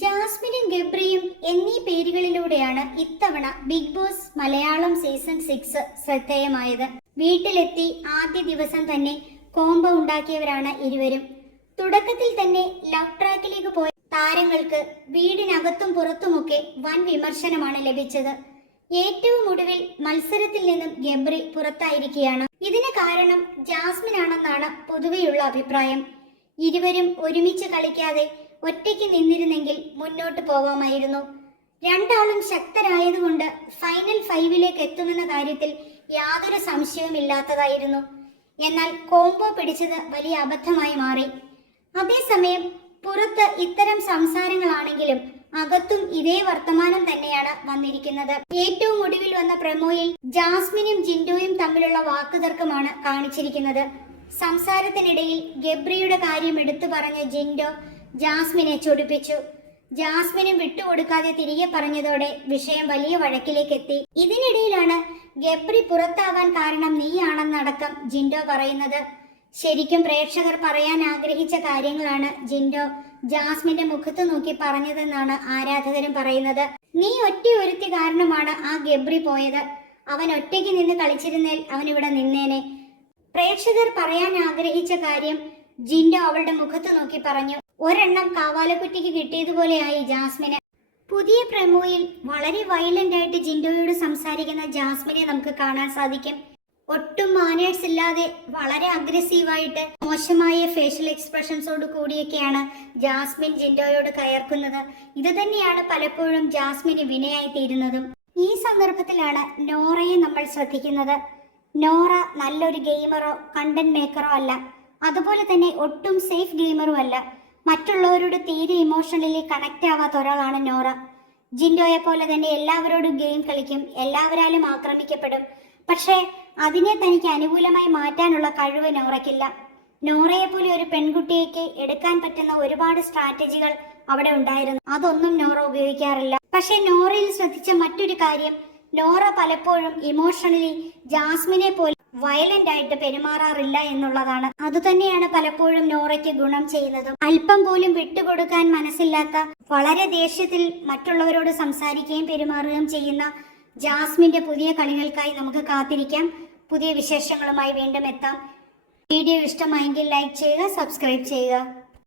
ജാസ്മിനും ഗബ്രിയും എന്നീ പേരുകളിലൂടെയാണ് ഇത്തവണ Bigg Boss Malayalam season six ശ്രദ്ധേയമായത്. വീട്ടിലെത്തി ആദ്യ ദിവസം തന്നെ കോംബോ ഉണ്ടാക്കിയവരാണ് ഇരുവരും. തുടക്കത്തിൽ തന്നെ ലവ് ട്രാക്കിലേക്ക് പോയ താരങ്ങൾക്ക് വീടിനകത്തും പുറത്തുമൊക്കെ വൻ വിമർശനമാണ് ലഭിച്ചത്. ഏറ്റവും ഒടുവിൽ മത്സരത്തിൽ നിന്നും ഗബ്രി പുറത്തായിരിക്കുകയാണ്. ഇതിന് കാരണം ജാസ്മിൻ ആണെന്നാണ് പൊതുവെയുള്ള അഭിപ്രായം. ഇരുവരും ഒരുമിച്ച് കളിക്കാതെ ഒറ്റയ്ക്ക് നിന്നിരുന്നെങ്കിൽ മുന്നോട്ട് പോവാമായിരുന്നു. രണ്ടാളും ശക്തരായതുകൊണ്ട് ഫൈനൽ ഫൈവിലേക്ക് എത്തുമെന്ന കാര്യത്തിൽ യാതൊരു സംശയവുമില്ലാത്തതായിരുന്നു. എന്നാൽ കോംബോ പിടിച്ചത് വലിയ അബദ്ധമായി മാറി. അതേസമയം പുറത്ത് ഇത്തരം സംസാരങ്ങളാണെങ്കിലും അകത്തും ഇതേ വർത്തമാനം തന്നെയാണ് വന്നിരിക്കുന്നത്. ഏറ്റവും ഒടുവിൽ വന്ന പ്രമോയിൽ ജാസ്മിനും ജിൻഡോയും തമ്മിലുള്ള വാക്കുതർക്കമാണ് കാണിച്ചിരിക്കുന്നത്. സംസാരത്തിനിടയിൽ ഗബ്രിയുടെ കാര്യം എടുത്തു പറഞ്ഞ ജിൻഡോ ജാസ്മിനെ ചൊടിപ്പിച്ചു. ജാസ്മിനും വിട്ടുകൊടുക്കാതെ തിരികെ പറഞ്ഞതോടെ വിഷയം വലിയ വഴക്കിലേക്ക് എത്തി ഇതിനിടയിലാണ് ഗബ്രി പുറത്താവാൻ കാരണം നീയാണെന്നടക്കം ജിൻഡോ പറയുന്നത്. ശരിക്കും പ്രേക്ഷകർ പറയാൻ ആഗ്രഹിച്ച കാര്യങ്ങളാണ് ജിൻഡോ ജാസ്മിന്റെ മുഖത്ത് നോക്കി പറഞ്ഞതെന്നാണ് ആരാധകരും പറയുന്നത്. നീ ഒറ്റ ഒരുത്തി കാരണമാണ് ആ ഗബ്രി പോയത്. അവൻ ഒറ്റയ്ക്ക് നിന്ന് കളിച്ചിരുന്നേൽ അവൻ ഇവിടെ നിന്നേനെ. പ്രേക്ഷകർ പറയാൻ ആഗ്രഹിച്ച കാര്യം ജിൻഡോ അവളുടെ മുഖത്ത് നോക്കി പറഞ്ഞു ഒരെണ്ണം കാവാലക്കുറ്റിക്ക് കിട്ടിയതുപോലെയായി ജാസ്മിന്. പുതിയ പ്രമോയിൽ വളരെ വയലന്റ് ആയിട്ട് ജിൻഡോയോട് സംസാരിക്കുന്ന ജാസ്മിനെ നമുക്ക് കാണാൻ സാധിക്കും. ഒട്ടും മാനേഴ്സ് ഇല്ലാതെ വളരെ അഗ്രസീവായിട്ട് മോശമായ ഫേഷ്യൽ എക്സ്പ്രഷൻസോട് കൂടിയൊക്കെയാണ് ജാസ്മിൻ ജിൻഡോയോട് കയർക്കുന്നത്. ഇത് തന്നെയാണ് പലപ്പോഴും ജാസ്മിന് വിനയായി തീരുന്നതും. ഈ സന്ദർഭത്തിലാണ് നോറയെ നമ്മൾ ശ്രദ്ധിക്കുന്നത്. നോറ നല്ലൊരു ഗെയിമറോ കണ്ടന്റ് മേക്കറോ അല്ല. അതുപോലെ തന്നെ ഒട്ടും സേഫ് ഗെയിമറും അല്ല മറ്റുള്ളവരോട് തീരെ ഇമോഷണലി കണക്റ്റ് ആവാത്ത ഒരാളാണ് നോറ. ജിൻഡോയെ പോലെ തന്നെ എല്ലാവരോടും ഗെയിം കളിക്കും എല്ലാവരാലും ആക്രമിക്കപ്പെടും. പക്ഷേ അതിനെ തനിക്ക് അനുകൂലമായി മാറ്റാനുള്ള കഴിവ് നോറയ്ക്കില്ല. നോറയെ പോലെ ഒരു പെൺകുട്ടിയേക്ക് എടുക്കാൻ പറ്റുന്ന ഒരുപാട് സ്ട്രാറ്റജികൾ അവിടെ ഉണ്ടായിരുന്നു. അതൊന്നും നോറ ഉപയോഗിക്കാറില്ല. പക്ഷെ നോറയിൽ ശ്രദ്ധിച്ച മറ്റൊരു കാര്യം നോറ പലപ്പോഴും ഇമോഷണലി ജാസ്മിനെ പോലെ വയലന്റ് ആയിട്ട് പെരുമാറാറില്ല എന്നുള്ളതാണ്. അതുതന്നെയാണ് പലപ്പോഴും നോറയ്ക്ക് ഗുണം ചെയ്യുന്നതും. അല്പം പോലും വിട്ടുകൊടുക്കാൻ മനസ്സില്ലാത്ത വളരെ ദേഷ്യത്തിൽ മറ്റുള്ളവരോട് സംസാരിക്കുകയും പെരുമാറുകയും ചെയ്യുന്ന ജാസ്മിന്റെ പുതിയ കളികൾക്കായി നമുക്ക് കാത്തിരിക്കാം. പുതിയ വിശേഷങ്ങളുമായി വീണ്ടും എത്താം. വീഡിയോ ഇഷ്ടമായെങ്കിൽ ലൈക്ക് ചെയ്യുക സബ്സ്ക്രൈബ് ചെയ്യുക.